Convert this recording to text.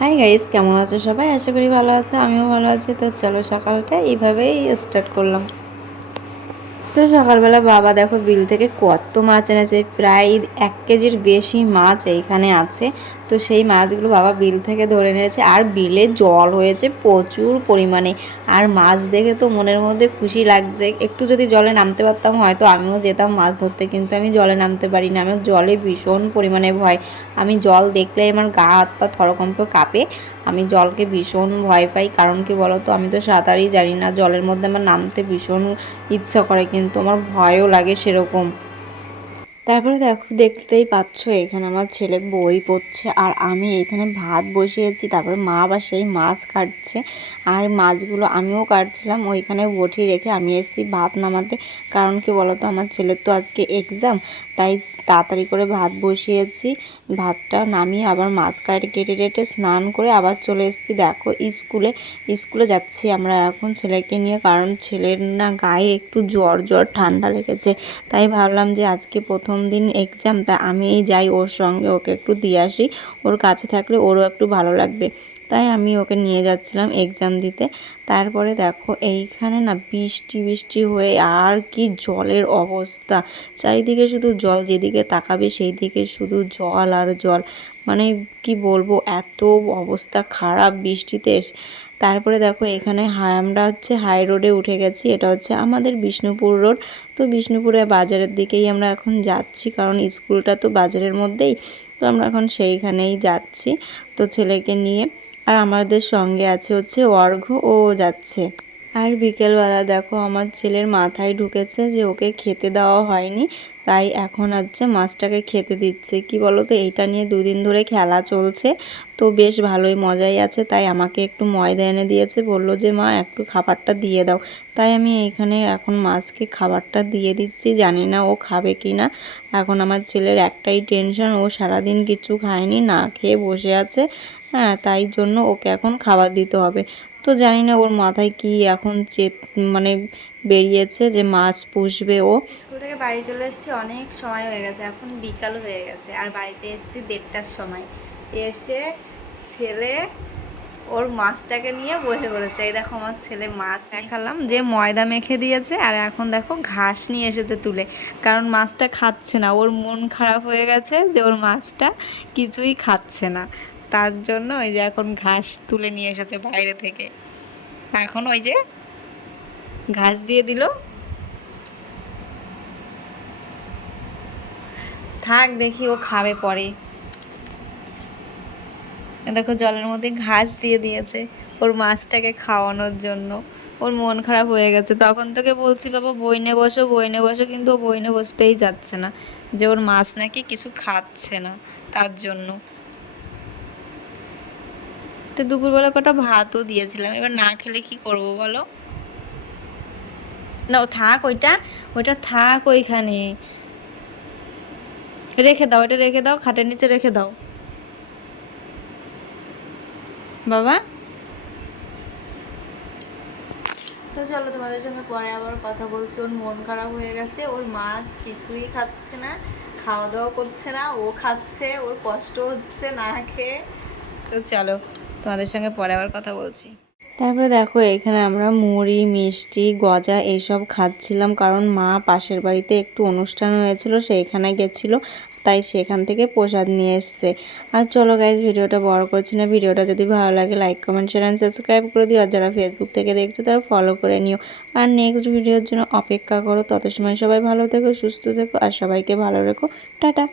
Hi guys কেমন আছো সবাই? আশা করি ভালো আছে, আমিও ভালো আছি। তো চলো সকালটা এইভাবেই স্টার্ট করলাম। তো সকালবেলা বাবা দেখো বিল থেকে কত মাছ এনেছে, প্রায় এক কেজির বেশি মাছ এইখানে আছে। তো সেই মাছগুলো বাবা বিল থেকে ধরে এনেছে আর বিলে জল হয়েছে প্রচুর পরিমাণে। আর মাছ দেখে তো মনের মধ্যে খুশি লাগছে। একটু যদি জলে নামতে পারতাম হয়তো আমিও যেতাম মাছ ধরতে, কিন্তু আমি জলে নামতে পারি না। আমার জলে ভীষণ পরিমাণে ভয়। আমি জল দেখলে আমার গা হাত পা থরকম্প কাঁপে। আমি জলকে ভীষণ ভয় পাই, কারণ কি তো আমি তো সাঁতারই জানি না, জলের মধ্যে আমার নামতে ভীষণ ইচ্ছা করে, কিন্তু আমার ভয়ও লাগে সেরকম। তারপরে দেখো, দেখতেই পাচ্ছ, এখানে আমার ছেলে বই পড়ছে আর আমি এখানে ভাত বসিয়েছি, তারপরে মা আবার সেই মাছ কাটছে আর মাছগুলো আমিও কাটছিলাম, ওইখানে বটি রেখে আমি এসেছি ভাত নামাতে। কারণ কি বলতো, আমার ছেলের তো আজকে এক্সাম তাই তাড়াতাড়ি করে ভাত বসিয়েছি, ভাতটা নামিয়ে আবার মাছ কাটে, কেটে কেটে স্নান করে আবার চলে এসেছি। দেখো, স্কুলে স্কুলে যাচ্ছি আমরা এখন ছেলেকে নিয়ে, কারণ ছেলের না গায়ে একটু জ্বর জ্বর, ঠান্ডা লেগেছে। তাই ভাবলাম যে আজকে প্রথম দিন এক্সাম তা আমিই যাই ওর সঙ্গে, ওকে একটু দিয়ে আসি। ওর কাছে থাকলে ওরও একটু ভালো লাগবে। তাই আমি ওকে নিয়ে যাচ্ছিলাম এক্সাম দিতে। তারপরে দেখো, এইখানে না বৃষ্টি বৃষ্টি হয়ে আর কি জলের অবস্থা। চারিদিকে শুধু জল, যেদিকে তাকাবে সেই দিকে শুধু জল আর জল। মানে কি বলব, এত অবস্থা খারাপ বৃষ্টিতে। তারপরে দেখো এখানে আমরা হচ্ছে হাই রোডে উঠে গেছি, এটা হচ্ছে আমাদের বিষ্ণুপুর রোড তো বিষ্ণুপুরে বাজারের দিকেই আমরা এখন যাচ্ছি, কারণ স্কুলটা তো বাজারের মধ্যেই, তো আমরা এখন সেইখানেই যাচ্ছি, তো ছেলেকে নিয়ে। আর আমাদের সঙ্গে আছে হচ্ছে অর্ঘ ও যাচ্ছে। আর বিকেলবেলা দেখো আমার ছেলের মাথায় ঢুকেছে যে ওকে খেতে দেওয়া হয়নি, তাই এখন হচ্ছে মাছটাকে খেতে দিচ্ছে। কি বলো তো এইটা নিয়ে দুদিন ধরে খেলা চলছে, তো বেশ ভালোই মজাই আছে। তাই আমাকে একটু ময়দা এনে দিয়েছে, বলল যে, মা, একটু খাবারটা দিয়ে দাও। তাই আমি এইখানে এখন মাছকে খাবারটা দিয়ে দিচ্ছি, জানি না ও খাবে কি না। এখন আমার ছেলের একটাই টেনশন ও সারাদিন কিছু খায়নি, না খেয়ে বসে আছে হ্যাঁ তাই জন্য ওকে এখন খাবার দিতে হবে। তো জানি না ওর মাথায় কি এখন চেত মানে বেরিয়েছে যে মাছ পুষবে ও। স্কুল থেকে বাড়ি চলে এসেছি, অনেক সময় হয়ে গেছে, এখন বিকাল হয়ে গেছে, আর বাড়িতে এসেছি দেড়টার সময়। এসে ছেলে ওর মাছটাকে নিয়ে বসে পড়েছে। এই দেখো আমার ছেলে মাছ দেখালাম, যে ময়দা মেখে দিয়েছে, আর এখন দেখো ঘাস নিয়ে এসেছে তুলে। কারণ মাছটা খাচ্ছে না, ওর মন খারাপ হয়ে গেছে যে ওর মাছটা কিছুই খাচ্ছে না। তার জন্য ওই যে এখন ঘাস তুলে নিয়ে এসেছে বাইরে থেকে। এখন ওই যে ঘাস দিয়ে দিল। থাক দেখি ও খাবে পরে। দেখো জলের মধ্যে ঘাস দিয়ে দিয়েছে ওর মাছটাকে খাওয়ানোর জন্য। ওর মন খারাপ হয়ে গেছে। তখন তোকে বলছি, বাবা, বইনে বসো বইনে বসো। কিন্তু ও বইনে বসতেই যাচ্ছে না যে ওর মাছ নাকি কিছু খাচ্ছে না তার জন্য। তো দুপুরবেলা কটা ভাতও দিয়েছিলাম। এবার না খেলে কি করব বলো? না ও থাক ওইটা ওইটা থাক ওইখানে। রেখে দাও এটা রেখে দাও খাটের নিচে রেখে দাও। বাবা? তো চলো তোমাদের সঙ্গে পরে আবার কথা বলছি। ওর মন খারাপ হয়ে গেছে ওর মাছ কিছুই খাচ্ছে না খাওয়া দাওয়া করছে না ও খাচ্ছে ওর কষ্ট হচ্ছে না খেয়ে। তো চলো। তোমাদের সঙ্গে পরে আবার কথা বলছি। তারপরে দেখো, এখানে আমরা মুড়ি, মিষ্টি, গজা এইসব খাচ্ছিলাম কারণ মা পাশের বাড়িতে একটু অনুষ্ঠান হয়েছিল, সেইখানে গেছিল, তাই সেখান থেকে প্রসাদ নিয়ে এসছে। আর চলো গাইজ ভিডিওটা বড় করছি না। ভিডিওটা যদি ভালো লাগে like comment share and subscribe করে দিও। আর যারা ফেসবুক থেকে দেখছ, তারা ফলো করে নিও। আর নেক্সট ভিডিওর জন্য অপেক্ষা করো। তত সময় সবাই ভালো থেকো, সুস্থ থেকো, আর সবাইকে ভালো রেখো। টাটা।